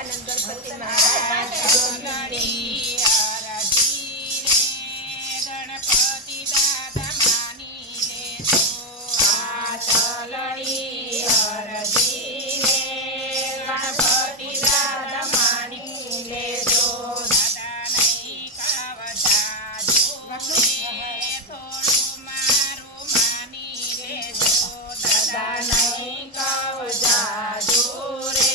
દેવાનંદ ગણપતિ મહારાજ ચલણી અરજી રે ગણપતિ દાદા માની લેજો આ ચલણી અરજી રે ગણપતિ દાદા માની લેજો દાદા નહીં કાવજા જો થોડું મારું માની લેજો દાદા નહીં કવજાજો રે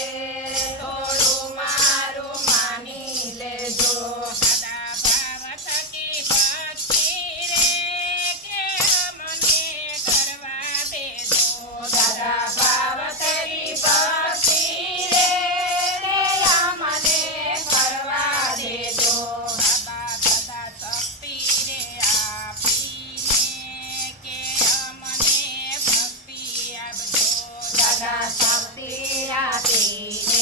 થોડું મારું માની લેજો દાદા ભાવ થકી ભક્તિ રે કે અમને કરવા દેજો દાદા ભાવ કરી ભક્તિ રે અમને કરવા દેજો બાબા દાદા શક્તિ રે આપીને કે અમને ભક્તિ આપજો દાદા શક્તિ આપીને